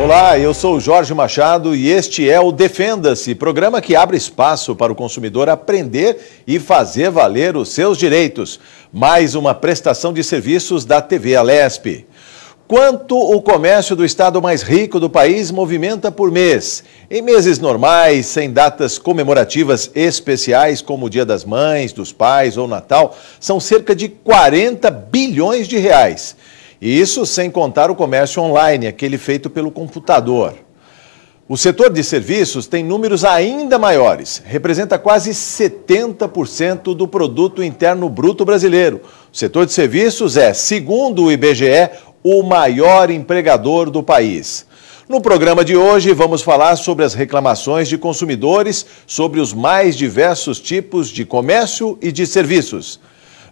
Olá, eu sou o Jorge Machado e este é o Defenda-se, programa que abre espaço para o consumidor aprender e fazer valer os seus direitos. Mais uma prestação de serviços da TV Alesp. Quanto o comércio do estado mais rico do país movimenta por mês? Em meses normais, sem datas comemorativas especiais como o Dia das Mães, dos Pais ou Natal, são cerca de 40 bilhões de reais. Isso sem contar o comércio online, aquele feito pelo computador. O setor de serviços tem números ainda maiores, representa quase 70% do produto interno bruto brasileiro. O setor de serviços é, segundo o IBGE, o maior empregador do país. No programa de hoje, vamos falar sobre as reclamações de consumidores sobre os mais diversos tipos de comércio e de serviços.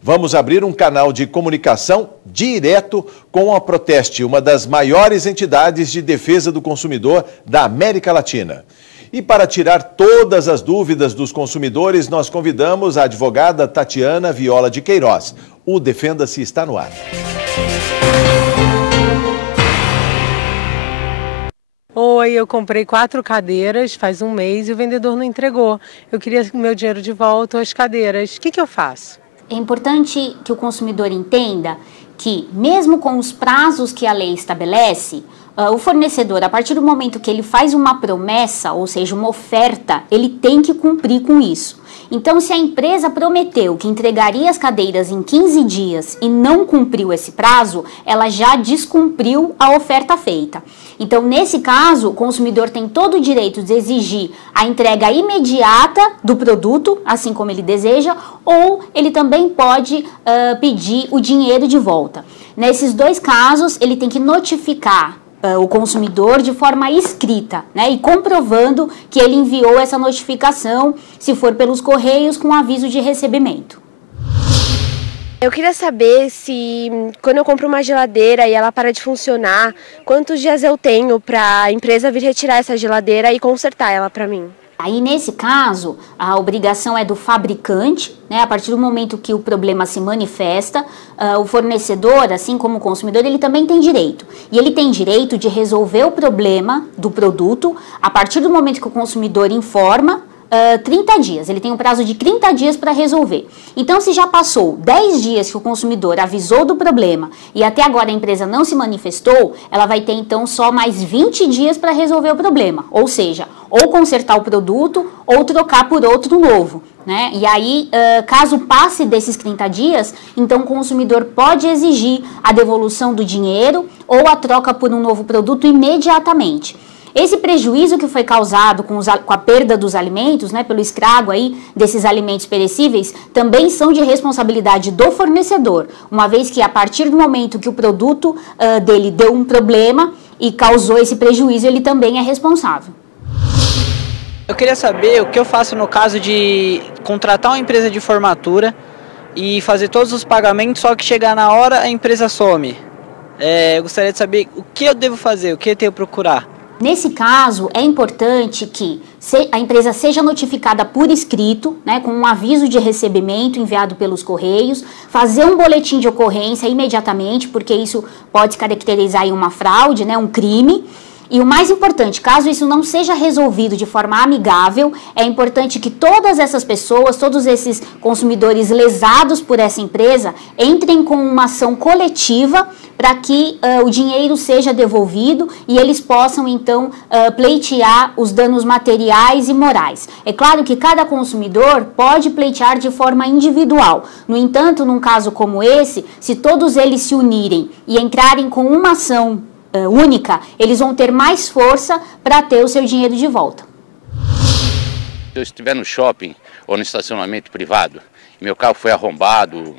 Vamos abrir um canal de comunicação direto com a Proteste, uma das maiores entidades de defesa do consumidor da América Latina. E para tirar todas as dúvidas dos consumidores, nós convidamos a advogada Tatiana Viola de Queiroz. O Defenda-se está no ar. Oi, eu comprei 4 cadeiras faz um mês e o vendedor não entregou. Eu queria o meu dinheiro de volta, as cadeiras. O que eu faço? É importante que o consumidor entenda que, mesmo com os prazos que a lei estabelece, o fornecedor, a partir do momento que ele faz uma promessa, ou seja, uma oferta, ele tem que cumprir com isso. Então, se a empresa prometeu que entregaria as cadeiras em 15 dias e não cumpriu esse prazo, ela já descumpriu a oferta feita. Então, nesse caso, o consumidor tem todo o direito de exigir a entrega imediata do produto, assim como ele deseja, ou ele também pode pedir o dinheiro de volta. Nesses dois casos, ele tem que notificar o consumidor de forma escrita, né, e comprovando que ele enviou essa notificação, se for pelos correios, com aviso de recebimento. Eu queria saber se, quando eu compro uma geladeira e ela para de funcionar, quantos dias eu tenho para a empresa vir retirar essa geladeira e consertar ela para mim? Aí, nesse caso, a obrigação é do fabricante, né? A partir do momento que o problema se manifesta, o fornecedor, assim como o consumidor, ele também tem direito. E ele tem direito de resolver o problema do produto a partir do momento que o consumidor informa, 30 dias. Ele tem um prazo de 30 dias para resolver. Então, se já passou 10 dias que o consumidor avisou do problema e até agora a empresa não se manifestou, ela vai ter então só mais 20 dias para resolver o problema. Ou seja, ou consertar o produto ou trocar por outro novo, né? E aí, caso passe desses 30 dias, então o consumidor pode exigir a devolução do dinheiro ou a troca por um novo produto imediatamente. Esse prejuízo que foi causado com a perda dos alimentos, né, pelo estrago aí desses alimentos perecíveis, também são de responsabilidade do fornecedor, uma vez que a partir do momento que o produto dele deu um problema e causou esse prejuízo, ele também é responsável. Eu queria saber o que eu faço no caso de contratar uma empresa de formatura e fazer todos os pagamentos, só que chegar na hora a empresa some. Eu gostaria de saber o que eu devo fazer, o que eu tenho que procurar. Nesse caso, é importante que a empresa seja notificada por escrito, né, com um aviso de recebimento enviado pelos correios, fazer um boletim de ocorrência imediatamente, porque isso pode caracterizar aí uma fraude, né, um crime. E o mais importante, caso isso não seja resolvido de forma amigável, é importante que todas essas pessoas, todos esses consumidores lesados por essa empresa, entrem com uma ação coletiva para que o dinheiro seja devolvido e eles possam, então, pleitear os danos materiais e morais. É claro que cada consumidor pode pleitear de forma individual. No entanto, num caso como esse, se todos eles se unirem e entrarem com uma ação única, eles vão ter mais força para ter o seu dinheiro de volta. Se eu estiver no shopping ou no estacionamento privado, meu carro foi arrombado,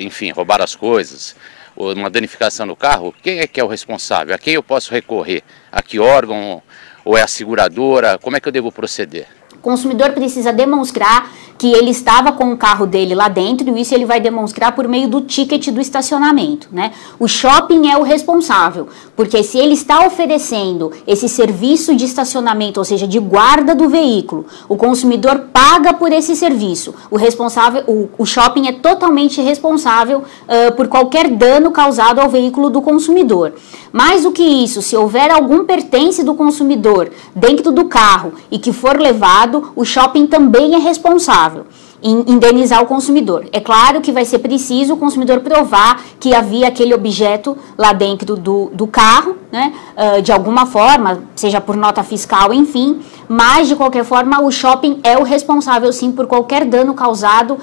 enfim, roubaram as coisas, ou uma danificação no carro, quem é que é o responsável? A quem eu posso recorrer? A que órgão? Ou é a seguradora? Como é que eu devo proceder? consumidor precisa demonstrar que ele estava com o carro dele lá dentro, e isso ele vai demonstrar por meio do ticket do estacionamento, né? O shopping é o responsável, porque se ele está oferecendo esse serviço de estacionamento, ou seja, de guarda do veículo, o consumidor paga por esse serviço. O shopping é totalmente responsável por qualquer dano causado ao veículo do consumidor. Mais do que isso, se houver algum pertence do consumidor dentro do carro e que for levado, o shopping também é responsável em indenizar o consumidor. É claro que vai ser preciso o consumidor provar que havia aquele objeto lá dentro do carro, né, de alguma forma, seja por nota fiscal, enfim, mas de qualquer forma o shopping é o responsável sim por qualquer dano causado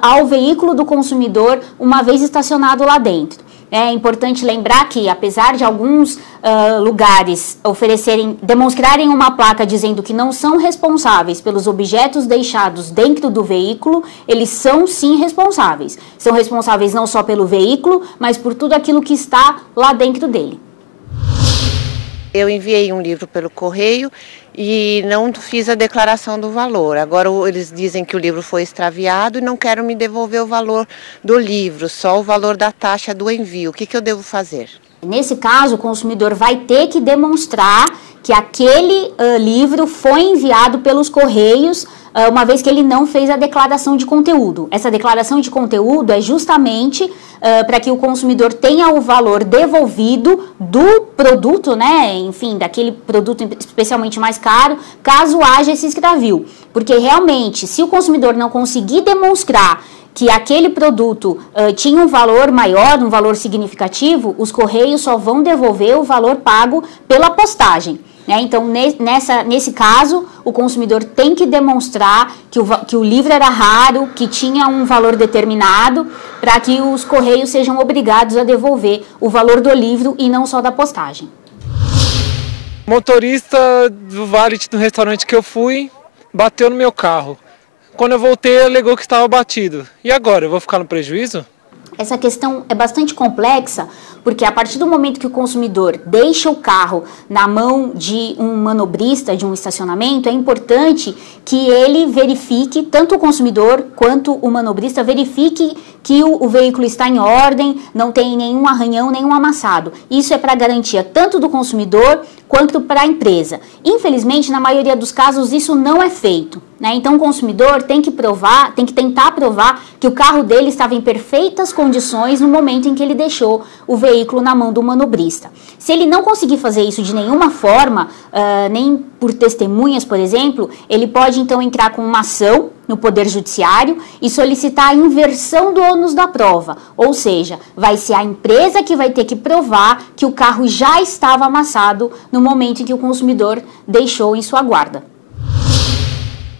ao veículo do consumidor uma vez estacionado lá dentro. É importante lembrar que, apesar de alguns lugares demonstrarem uma placa dizendo que não são responsáveis pelos objetos deixados dentro do veículo, eles são sim responsáveis. São responsáveis não só pelo veículo, mas por tudo aquilo que está lá dentro dele. Eu enviei um livro pelo correio e não fiz a declaração do valor. Agora eles dizem que o livro foi extraviado e não querem me devolver o valor do livro, só o valor da taxa do envio. O que eu devo fazer? Nesse caso, o consumidor vai ter que demonstrar que aquele livro foi enviado pelos correios, uma vez que ele não fez a declaração de conteúdo. Essa declaração de conteúdo é justamente para que o consumidor tenha o valor devolvido do produto, né? Enfim, daquele produto especialmente mais caro, caso haja esse extravio. Porque realmente, se o consumidor não conseguir demonstrar que aquele produto tinha um valor maior, um valor significativo, os correios só vão devolver o valor pago pela postagem. Né? Então, nesse caso, o consumidor tem que demonstrar que o livro era raro, que tinha um valor determinado, para que os correios sejam obrigados a devolver o valor do livro e não só da postagem. O motorista do valet do restaurante que eu fui bateu no meu carro. Quando eu voltei, alegou que estava batido. E agora, eu vou ficar no prejuízo? Essa questão é bastante complexa, porque a partir do momento que o consumidor deixa o carro na mão de um manobrista, de um estacionamento, é importante que ele verifique, tanto o consumidor quanto o manobrista, verifique que o veículo está em ordem, não tem nenhum arranhão, nenhum amassado. Isso é para garantia tanto do consumidor quanto para a empresa. Infelizmente, na maioria dos casos, isso não é feito. Né? Então, o consumidor tem que tentar provar que o carro dele estava em perfeitas condições no momento em que ele deixou o veículo na mão do manobrista. Se ele não conseguir fazer isso de nenhuma forma, nem por testemunhas, por exemplo, ele pode então entrar com uma ação no Poder Judiciário e solicitar a inversão do ônus da prova, ou seja, vai ser a empresa que vai ter que provar que o carro já estava amassado no momento em que o consumidor deixou em sua guarda.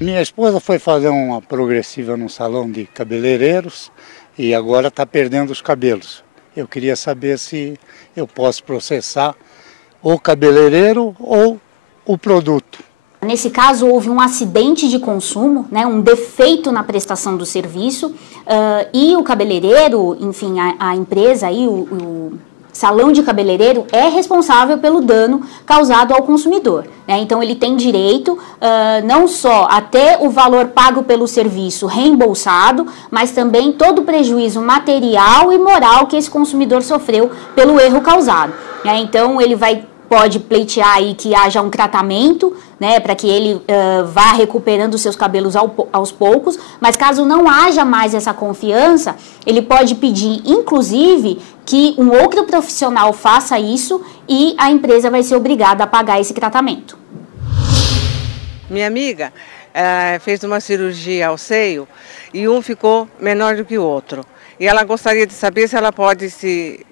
Minha esposa foi fazer uma progressiva num salão de cabeleireiros e agora está perdendo os cabelos. Eu queria saber se eu posso processar o cabeleireiro ou o produto. Nesse caso, houve um acidente de consumo, né, um defeito na prestação do serviço, e o cabeleireiro, enfim, a empresa aí, o salão de cabeleireiro é responsável pelo dano causado ao consumidor. Né? Então, ele tem direito não só a ter o valor pago pelo serviço reembolsado, mas também todo o prejuízo material e moral que esse consumidor sofreu pelo erro causado. Né? Então, ele pode pleitear aí que haja um tratamento, né, para que ele vá recuperando seus cabelos aos poucos, mas caso não haja mais essa confiança, ele pode pedir, inclusive, que um outro profissional faça isso e a empresa vai ser obrigada a pagar esse tratamento. Minha amiga fez uma cirurgia ao seio e um ficou menor do que o outro. E ela gostaria de saber se ela pode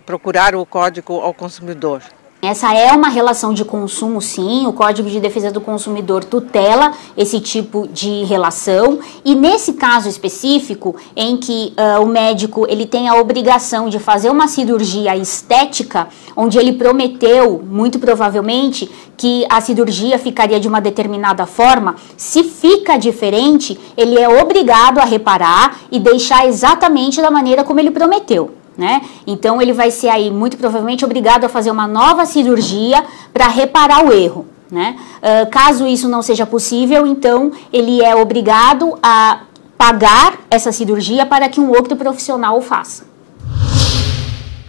procurar o Código ao Consumidor. Essa é uma relação de consumo, sim, o Código de Defesa do Consumidor tutela esse tipo de relação e nesse caso específico em que o médico ele tem a obrigação de fazer uma cirurgia estética, onde ele prometeu, muito provavelmente, que a cirurgia ficaria de uma determinada forma, se fica diferente, ele é obrigado a reparar e deixar exatamente da maneira como ele prometeu. Né? Então ele vai ser aí muito provavelmente obrigado a fazer uma nova cirurgia para reparar o erro. né? Caso isso não seja possível, então ele é obrigado a pagar essa cirurgia para que um outro profissional o faça.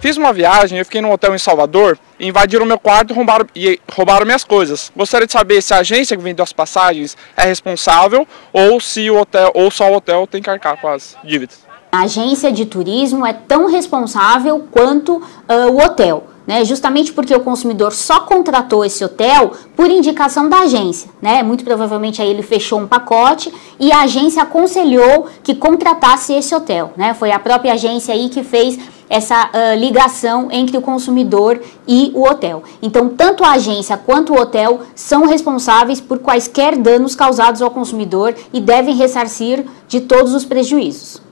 Fiz uma viagem, eu fiquei num hotel em Salvador, invadiram meu quarto e roubaram minhas coisas. Gostaria de saber se a agência que vendeu as passagens é responsável ou se o hotel ou só o hotel tem que arcar com as dívidas. A agência de turismo é tão responsável quanto o hotel, né? Justamente porque o consumidor só contratou esse hotel por indicação da agência, né? Muito provavelmente aí ele fechou um pacote e a agência aconselhou que contratasse esse hotel, né? Foi a própria agência aí que fez essa ligação entre o consumidor e o hotel. Então, tanto a agência quanto o hotel são responsáveis por quaisquer danos causados ao consumidor e devem ressarcir de todos os prejuízos.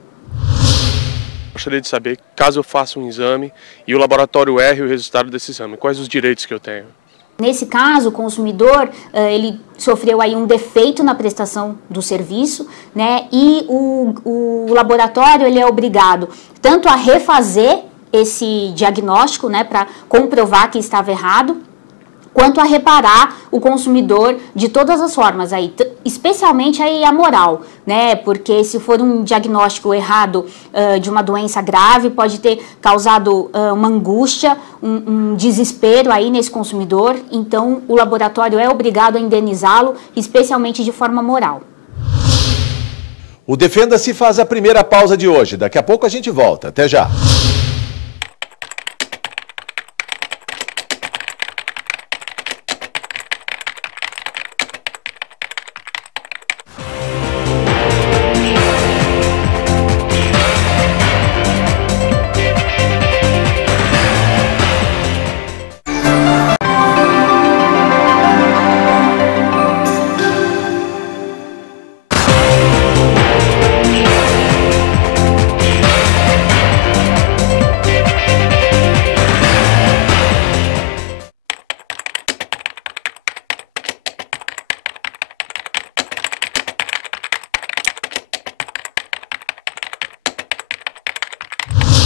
Gostaria de saber, caso eu faça um exame e o laboratório erre o resultado desse exame, quais os direitos que eu tenho? Nesse caso, o consumidor, ele sofreu aí um defeito na prestação do serviço, né? E o laboratório, ele é obrigado tanto a refazer esse diagnóstico, né, para comprovar que estava errado, quanto a reparar o consumidor de todas as formas, aí, especialmente aí a moral, né? Porque se for um diagnóstico errado de uma doença grave, pode ter causado uma angústia, um desespero aí nesse consumidor. Então, o laboratório é obrigado a indenizá-lo, especialmente de forma moral. O Defenda-se faz a primeira pausa de hoje. Daqui a pouco a gente volta. Até já.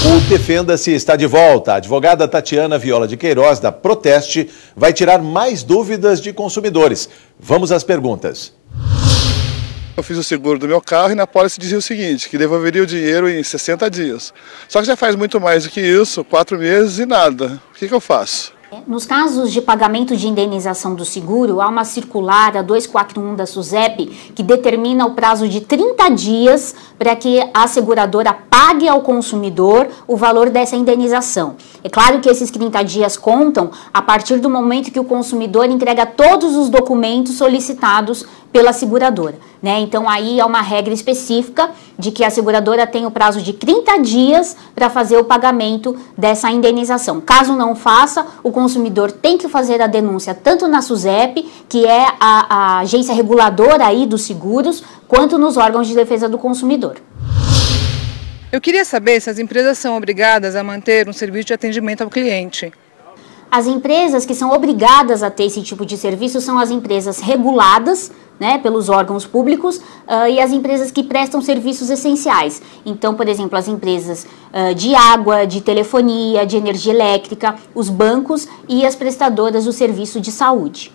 O Defenda-se está de volta. A advogada Tatiana Viola de Queiroz, da Proteste, vai tirar mais dúvidas de consumidores. Vamos às perguntas. Eu fiz o seguro do meu carro e na pólice dizia o seguinte, que devolveria o dinheiro em 60 dias. Só que já faz muito mais do que isso, 4 meses e nada. O que eu faço? Nos casos de pagamento de indenização do seguro, há uma circular, a 241 da SUSEP, que determina o prazo de 30 dias para que a seguradora pague ao consumidor o valor dessa indenização. É claro que esses 30 dias contam a partir do momento que o consumidor entrega todos os documentos solicitados pela seguradora, né? Então aí é uma regra específica de que a seguradora tem o prazo de 30 dias para fazer o pagamento dessa indenização. Caso não faça, o consumidor tem que fazer a denúncia tanto na SUSEP, que é a agência reguladora aí dos seguros, quanto nos órgãos de defesa do consumidor. Eu queria saber se as empresas são obrigadas a manter um serviço de atendimento ao cliente. As empresas que são obrigadas a ter esse tipo de serviço são as empresas reguladas, né, pelos órgãos públicos e as empresas que prestam serviços essenciais. Então, por exemplo, as empresas de água, de telefonia, de energia elétrica, os bancos e as prestadoras do serviço de saúde.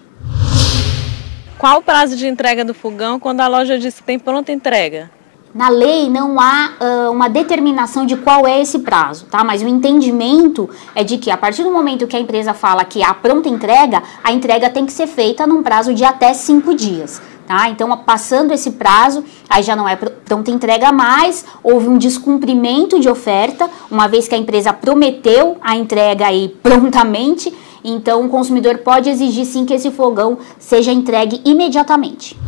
Qual o prazo de entrega do fogão quando a loja diz que tem pronta entrega? Na lei não há uma determinação de qual é esse prazo, tá? Mas o entendimento é de que a partir do momento que a empresa fala que há pronta entrega, a entrega tem que ser feita num prazo de até 5 dias. Tá? Então, passando esse prazo, aí já não é pronta entrega mais, houve um descumprimento de oferta, uma vez que a empresa prometeu a entrega aí prontamente, então o consumidor pode exigir sim que esse fogão seja entregue imediatamente.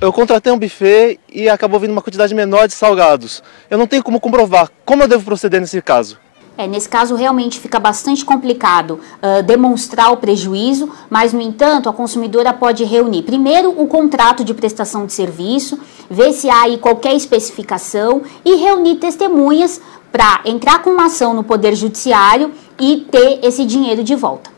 Eu contratei um buffet e acabou vindo uma quantidade menor de salgados. Eu não tenho como comprovar. Como eu devo proceder nesse caso? Nesse caso, realmente fica bastante complicado demonstrar o prejuízo, mas, no entanto, a consumidora pode reunir, primeiro, o contrato de prestação de serviço, ver se há aí qualquer especificação e reunir testemunhas para entrar com uma ação no Poder Judiciário e ter esse dinheiro de volta.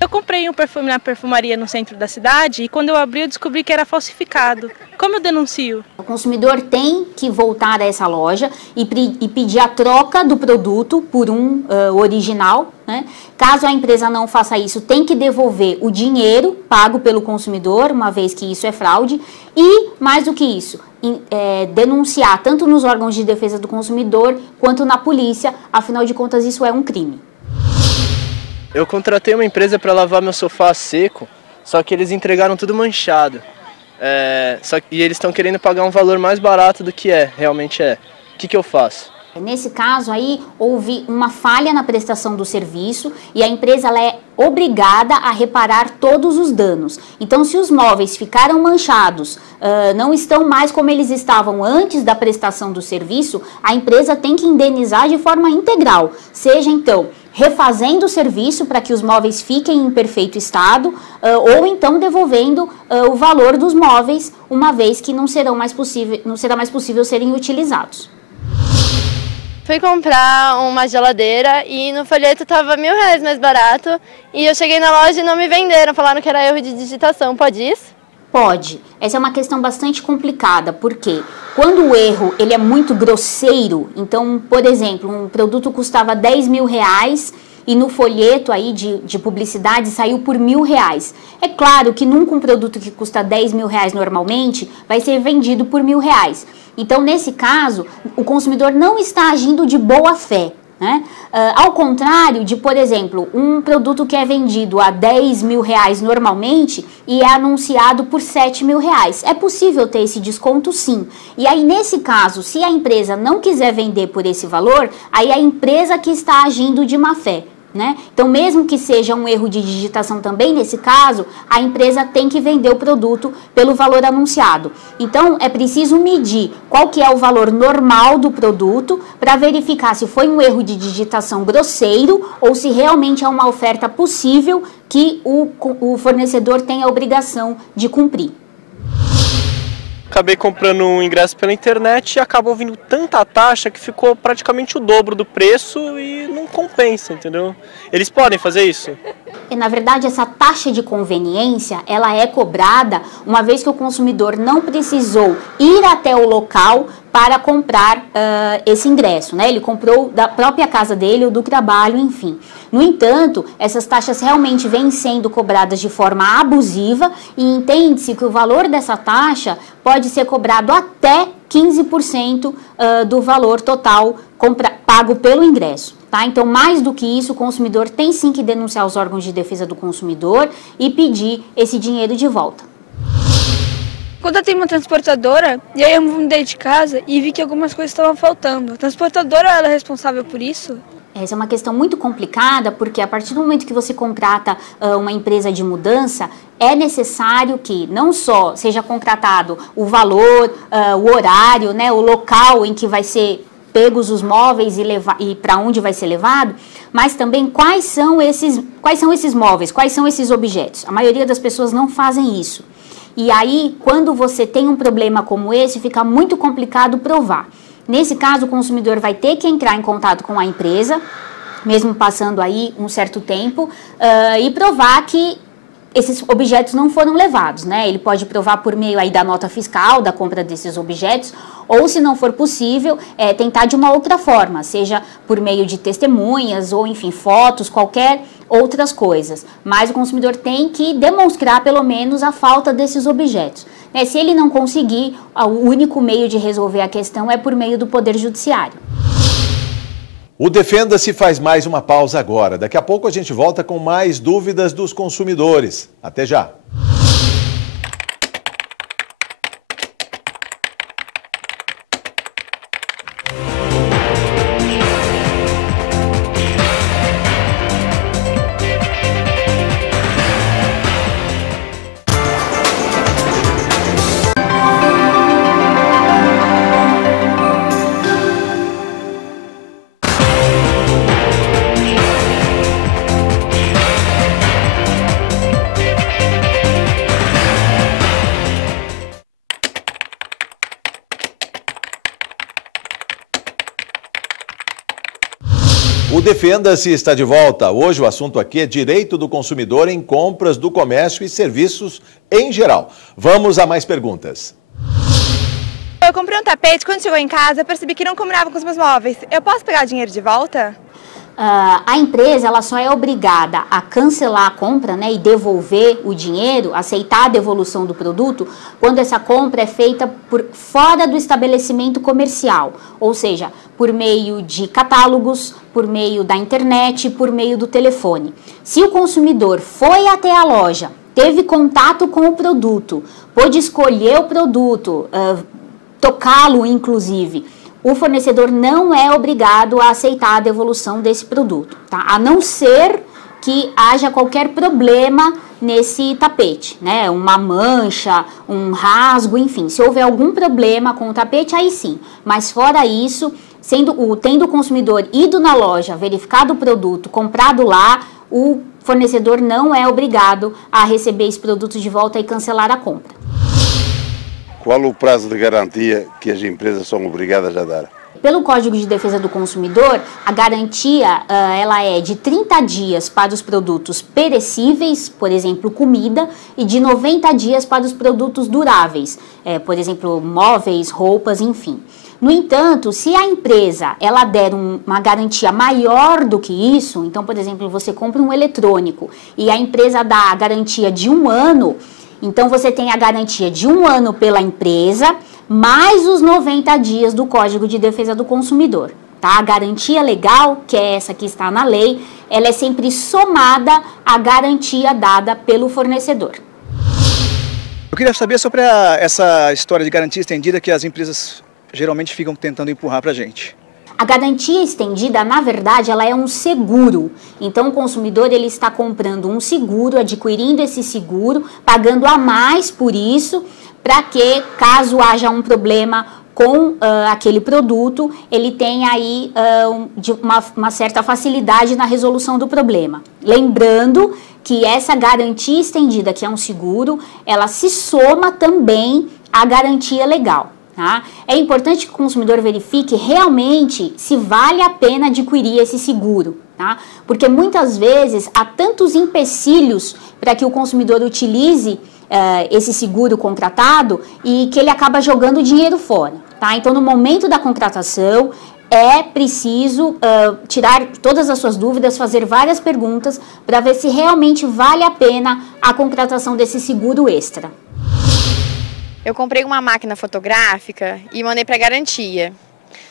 Eu comprei um perfume na perfumaria no centro da cidade e quando eu abri eu descobri que era falsificado. Como eu denuncio? O consumidor tem que voltar a essa loja e pedir a troca do produto por um original, né? Caso a empresa não faça isso, tem que devolver o dinheiro pago pelo consumidor, uma vez que isso é fraude. E, mais do que isso, denunciar tanto nos órgãos de defesa do consumidor quanto na polícia, afinal de contas isso é um crime. Eu contratei uma empresa para lavar meu sofá seco, só que eles entregaram tudo manchado. E eles estão querendo pagar um valor mais barato do que realmente é. O que eu faço? Nesse caso aí, houve uma falha na prestação do serviço e a empresa ela é obrigada a reparar todos os danos. Então, se os móveis ficaram manchados, não estão mais como eles estavam antes da prestação do serviço, a empresa tem que indenizar de forma integral. Seja, então, refazendo o serviço para que os móveis fiquem em perfeito estado, ou então devolvendo o valor dos móveis, uma vez que não será mais possível serem utilizados. Fui comprar uma geladeira e no folheto estava R$1.000 mais barato e eu cheguei na loja e não me venderam, falaram que era erro de digitação. Pode isso? Pode. Essa é uma questão bastante complicada, porque quando o erro ele é muito grosseiro, então, por exemplo, um produto custava R$10.000 e no folheto aí de publicidade saiu por R$1.000. É claro que nunca um produto que custa R$10.000 normalmente vai ser vendido por R$1.000. Então, nesse caso, o consumidor não está agindo de boa fé, né? Ao contrário de, por exemplo, um produto que é vendido a R$10.000 normalmente e é anunciado por R$7.000. É possível ter esse desconto, sim. E aí, nesse caso, se a empresa não quiser vender por esse valor, aí é a empresa que está agindo de má fé, né? Então, mesmo que seja um erro de digitação também, nesse caso, a empresa tem que vender o produto pelo valor anunciado. Então, é preciso medir qual que é o valor normal do produto para verificar se foi um erro de digitação grosseiro ou se realmente é uma oferta possível que o fornecedor tem a obrigação de cumprir. Acabei comprando um ingresso pela internet e acabou vindo tanta taxa que ficou praticamente o dobro do preço e não compensa, entendeu? Eles podem fazer isso? E, na verdade, essa taxa de conveniência, ela é cobrada uma vez que o consumidor não precisou ir até o local para comprar esse ingresso, né? Ele comprou da própria casa dele ou do trabalho, enfim. No entanto, essas taxas realmente vêm sendo cobradas de forma abusiva e entende-se que o valor dessa taxa pode ser cobrado até 15% do valor total pago pelo ingresso. Tá? Então, mais do que isso, o consumidor tem sim que denunciar os órgãos de defesa do consumidor e pedir esse dinheiro de volta. Quando eu tenho uma transportadora, e aí eu mudei de casa e vi que algumas coisas estavam faltando. A transportadora, ela é responsável por isso? Essa é uma questão muito complicada, porque a partir do momento que você contrata uma empresa de mudança, é necessário que não só seja contratado o valor, o horário, né, o local em que vai ser pegos os móveis e para onde vai ser levado, mas também quais são esses móveis, quais são esses objetos. A maioria das pessoas não fazem isso. E aí, quando você tem um problema como esse, fica muito complicado provar. Nesse caso, o consumidor vai ter que entrar em contato com a empresa, mesmo passando aí um certo tempo, e provar que esses objetos não foram levados, né? Ele pode provar por meio aí da nota fiscal da compra desses objetos, ou se não for possível, tentar de uma outra forma, seja por meio de testemunhas ou, enfim, fotos, qualquer outras coisas. Mas o consumidor tem que demonstrar pelo menos a falta desses objetos. Se ele não conseguir, o único meio de resolver a questão é por meio do Poder Judiciário. O Defenda-se faz mais uma pausa agora. Daqui a pouco a gente volta com mais dúvidas dos consumidores. Até já! O Defenda-se está de volta. Hoje o assunto aqui é direito do consumidor em compras do comércio e serviços em geral. Vamos a mais perguntas. Eu comprei um tapete, quando chegou em casa eu percebi que não combinava com os meus móveis. Eu posso pegar o dinheiro de volta? A empresa ela só é obrigada a cancelar a compra, né, e devolver o dinheiro, aceitar a devolução do produto, quando essa compra é feita por fora do estabelecimento comercial, ou seja, por meio de catálogos, por meio da internet, por meio do telefone. Se o consumidor foi até a loja, teve contato com o produto, pôde escolher o produto, tocá-lo inclusive, o fornecedor não é obrigado a aceitar a devolução desse produto, tá? A não ser que haja qualquer problema nesse tapete, né? Uma mancha, um rasgo, enfim. Se houver algum problema com o tapete, aí sim. Mas fora isso, tendo o consumidor ido na loja, verificado o produto, comprado lá, o fornecedor não é obrigado a receber esse produto de volta e cancelar a compra. Qual o prazo de garantia que as empresas são obrigadas a dar? Pelo Código de Defesa do Consumidor, a garantia ela é de 30 dias para os produtos perecíveis, por exemplo, comida, e de 90 dias para os produtos duráveis, por exemplo, móveis, roupas, enfim. No entanto, se a empresa ela der uma garantia maior do que isso, então, por exemplo, você compra um eletrônico e a empresa dá a garantia de 1 ano, então você tem a garantia de 1 ano pela empresa, mais os 90 dias do Código de Defesa do Consumidor. Tá? A garantia legal, que é essa que está na lei, ela é sempre somada à garantia dada pelo fornecedor. Eu queria saber sobre essa história de garantia estendida que as empresas geralmente ficam tentando empurrar para a gente. A garantia estendida, na verdade, ela é um seguro. Então, o consumidor ele está comprando um seguro, adquirindo esse seguro, pagando a mais por isso, para que, caso haja um problema com aquele produto, ele tenha aí uma certa facilidade na resolução do problema. Lembrando que essa garantia estendida, que é um seguro, ela se soma também à garantia legal. Tá? É importante que o consumidor verifique realmente se vale a pena adquirir esse seguro, tá? Porque muitas vezes há tantos empecilhos para que o consumidor utilize esse seguro contratado e que ele acaba jogando dinheiro fora. Tá? Então, no momento da contratação, é preciso tirar todas as suas dúvidas, fazer várias perguntas para ver se realmente vale a pena a contratação desse seguro extra. Eu comprei uma máquina fotográfica e mandei para garantia.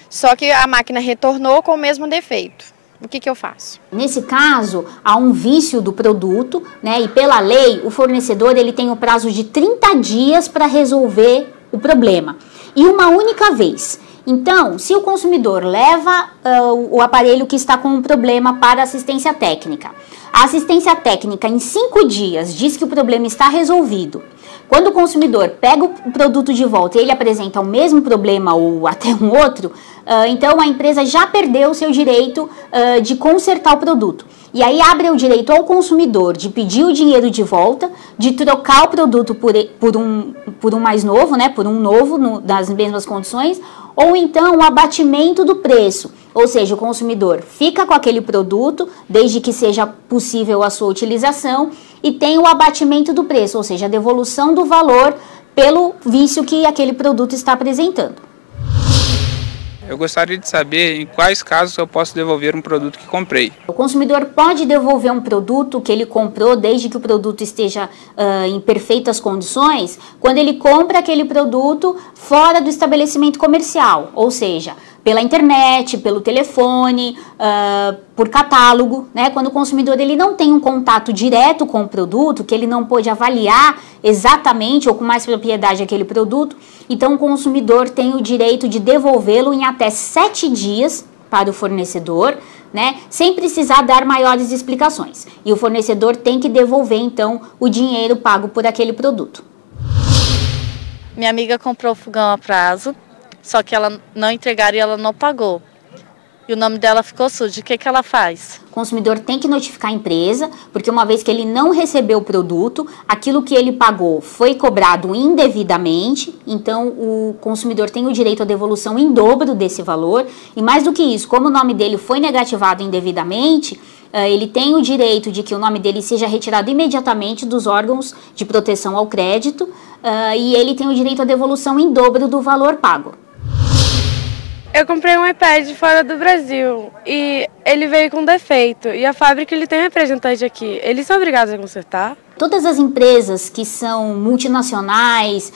Só que a máquina retornou com o mesmo defeito. O que eu faço? Nesse caso, há um vício do produto, né? E pela lei, o fornecedor ele tem o prazo de 30 dias para resolver o problema. E uma única vez. Então, se o consumidor leva o aparelho que está com um problema para assistência técnica, a assistência técnica em 5 dias diz que o problema está resolvido. Quando o consumidor pega o produto de volta e ele apresenta o mesmo problema ou até um outro, então a empresa já perdeu o seu direito de consertar o produto. E aí abre o direito ao consumidor de pedir o dinheiro de volta, de trocar o produto por um mais novo, né, por um novo nas mesmas condições, ou então o abatimento do preço, ou seja, o consumidor fica com aquele produto, desde que seja possível a sua utilização, e tem o abatimento do preço, ou seja, a devolução do valor pelo vício que aquele produto está apresentando. Eu gostaria de saber em quais casos eu posso devolver um produto que comprei. O consumidor pode devolver um produto que ele comprou desde que o produto esteja em perfeitas condições, quando ele compra aquele produto fora do estabelecimento comercial, ou seja, pela internet, pelo telefone, por catálogo, né? Quando o consumidor ele não tem um contato direto com o produto, que ele não pôde avaliar exatamente ou com mais propriedade aquele produto, então o consumidor tem o direito de devolvê-lo em até 7 dias para o fornecedor, né? Sem precisar dar maiores explicações. E o fornecedor tem que devolver, então, o dinheiro pago por aquele produto. Minha amiga comprou o fogão a prazo, só que ela não entregaram e ela não pagou. e o nome dela ficou sujo. O que ela faz? O consumidor tem que notificar a empresa, porque uma vez que ele não recebeu o produto, aquilo que ele pagou foi cobrado indevidamente, então o consumidor tem o direito à devolução em dobro desse valor. E mais do que isso, como o nome dele foi negativado indevidamente, ele tem o direito de que o nome dele seja retirado imediatamente dos órgãos de proteção ao crédito e ele tem o direito à devolução em dobro do valor pago. Eu comprei um iPad fora do Brasil e ele veio com defeito e a fábrica ele tem representante aqui. Eles são obrigados a consertar? Todas as empresas que são multinacionais,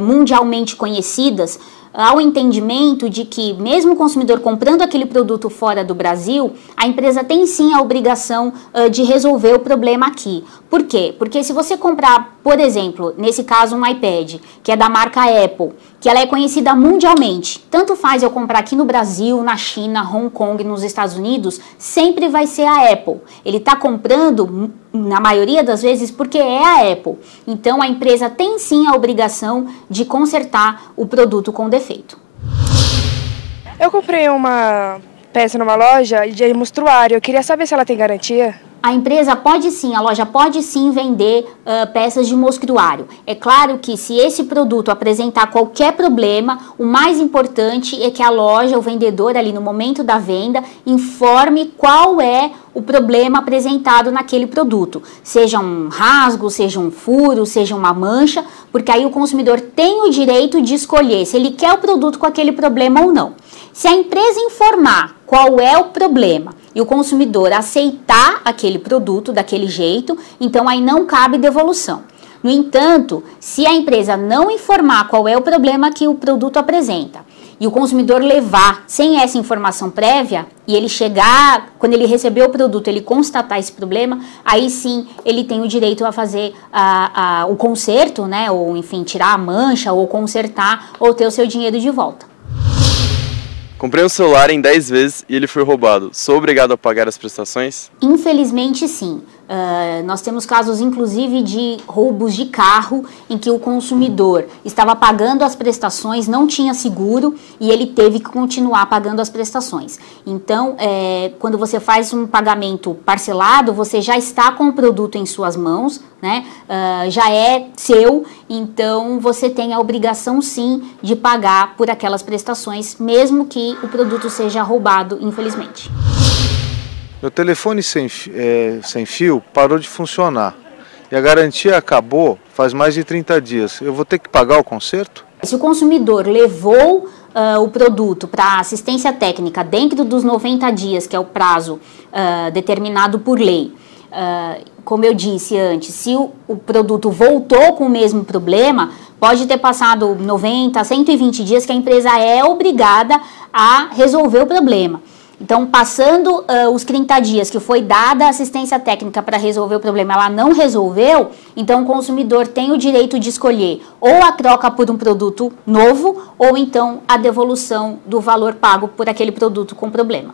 mundialmente conhecidas, há o entendimento de que, mesmo o consumidor comprando aquele produto fora do Brasil, a empresa tem sim a obrigação de resolver o problema aqui. Por quê? Porque se você comprar, por exemplo, nesse caso um iPad, que é da marca Apple, que ela é conhecida mundialmente, tanto faz eu comprar aqui no Brasil, na China, Hong Kong, nos Estados Unidos, sempre vai ser a Apple. Ele está comprando, na maioria das vezes, porque é a Apple. Então a empresa tem sim a obrigação de consertar o produto com defeito. Eu comprei uma peça numa loja de mostruário, eu queria saber se ela tem garantia. A empresa pode sim, a loja pode sim vender peças de mostruário. É claro que se esse produto apresentar qualquer problema, o mais importante é que a loja, o vendedor ali no momento da venda, informe qual é o problema apresentado naquele produto. Seja um rasgo, seja um furo, seja uma mancha, porque aí o consumidor tem o direito de escolher se ele quer o produto com aquele problema ou não. Se a empresa informar qual é o problema e o consumidor aceitar aquele produto daquele jeito, então aí não cabe devolução. No entanto, se a empresa não informar qual é o problema que o produto apresenta e o consumidor levar sem essa informação prévia e ele chegar, quando ele receber o produto, ele constatar esse problema, aí sim ele tem o direito a fazer o conserto, né, ou enfim, tirar a mancha ou consertar ou ter o seu dinheiro de volta. Comprei um celular em 10 vezes e ele foi roubado. Sou obrigado a pagar as prestações? Infelizmente, sim. Nós temos casos, inclusive, de roubos de carro em que o consumidor estava pagando as prestações, não tinha seguro e ele teve que continuar pagando as prestações. Então, quando você faz um pagamento parcelado, você já está com o produto em suas mãos, né? Já é seu, então você tem a obrigação, sim, de pagar por aquelas prestações, mesmo que o produto seja roubado, infelizmente. Meu telefone sem fio parou de funcionar e a garantia acabou faz mais de 30 dias. Eu vou ter que pagar o conserto? Se o consumidor levou o produto para assistência técnica dentro dos 90 dias, que é o prazo determinado por lei, como eu disse antes, se o produto voltou com o mesmo problema, pode ter passado 90, 120 dias que a empresa é obrigada a resolver o problema. Então, passando os 30 dias que foi dada a assistência técnica para resolver o problema, ela não resolveu, então o consumidor tem o direito de escolher ou a troca por um produto novo ou então a devolução do valor pago por aquele produto com problema.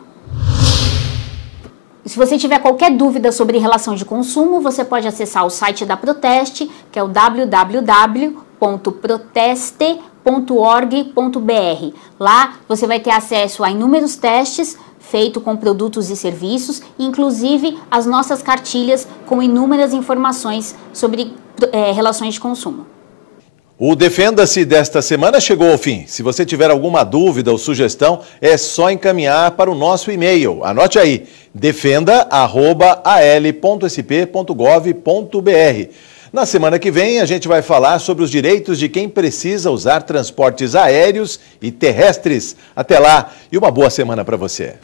Se você tiver qualquer dúvida sobre relação de consumo, você pode acessar o site da Proteste, que é o www.proteste.org.br. Lá você vai ter acesso a inúmeros testes feitos com produtos e serviços, inclusive as nossas cartilhas com inúmeras informações sobre relações de consumo. O Defenda-se desta semana chegou ao fim. Se você tiver alguma dúvida ou sugestão, é só encaminhar para o nosso e-mail. Anote aí, defenda@al.sp.gov.br. Na semana que vem, a gente vai falar sobre os direitos de quem precisa usar transportes aéreos e terrestres. Até lá e uma boa semana para você.